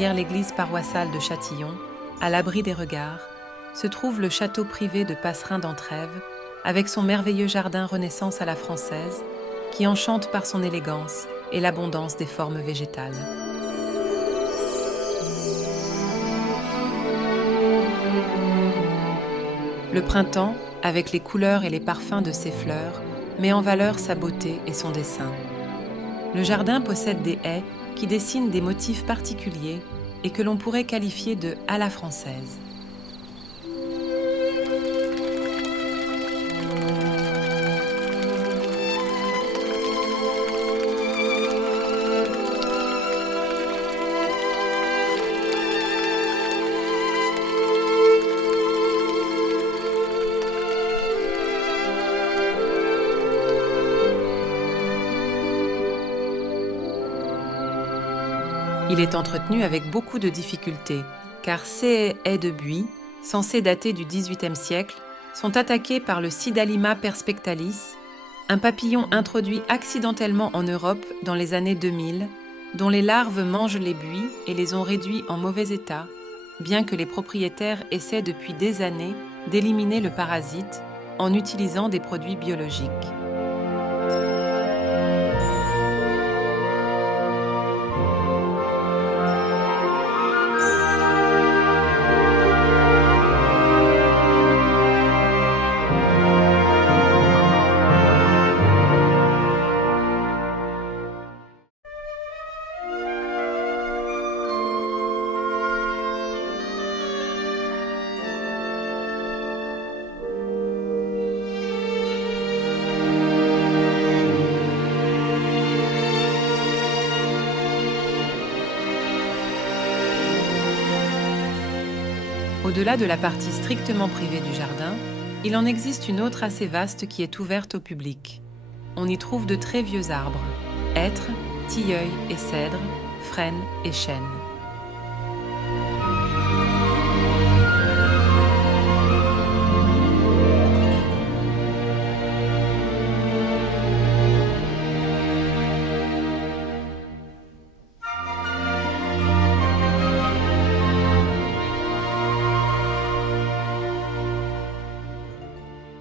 derrière l'église paroissiale de Châtillon, à l'abri des regards, se trouve le château privé de Passerein d'Entrèves, avec son merveilleux jardin Renaissance à la française, qui enchante par son élégance et l'abondance des formes végétales. Le printemps, avec les couleurs et les parfums de ses fleurs, met en valeur sa beauté et son dessin. Le jardin possède des haies qui dessinent des motifs particuliers et que l'on pourrait qualifier de « à la française ». Il est entretenu avec beaucoup de difficultés, car ces haies de buis, censées dater du XVIIIe siècle, sont attaquées par le Sidalima perspectalis, un papillon introduit accidentellement en Europe dans les années 2000, dont les larves mangent les buis et les ont réduits en mauvais état, bien que les propriétaires essaient depuis des années d'éliminer le parasite en utilisant des produits biologiques. Au-delà de la partie strictement privée du jardin, il en existe une autre assez vaste qui est ouverte au public. On y trouve de très vieux arbres, hêtres, tilleuls et cèdres, frênes et chênes.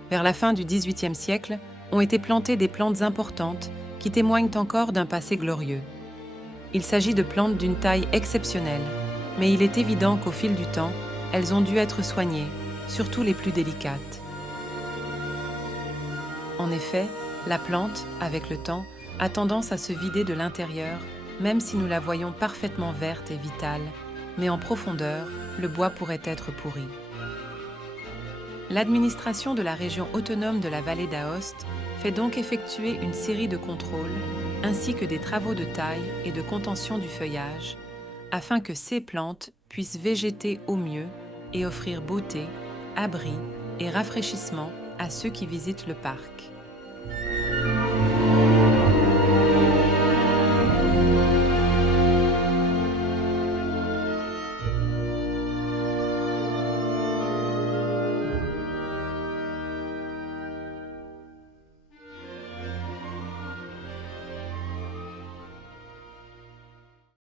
Vers la fin du XVIIIe siècle, ont été plantées des plantes importantes qui témoignent encore d'un passé glorieux. Il s'agit de plantes d'une taille exceptionnelle, mais il est évident qu'au fil du temps, elles ont dû être soignées, surtout les plus délicates. En effet, la plante, avec le temps, a tendance à se vider de l'intérieur, même si nous la voyons parfaitement verte et vitale, mais en profondeur, le bois pourrait être pourri. L'administration de la région autonome de la vallée d'Aoste fait donc effectuer une série de contrôles, ainsi que des travaux de taille et de contention du feuillage, afin que ces plantes puissent végéter au mieux et offrir beauté, abri et rafraîchissement à ceux qui visitent le parc.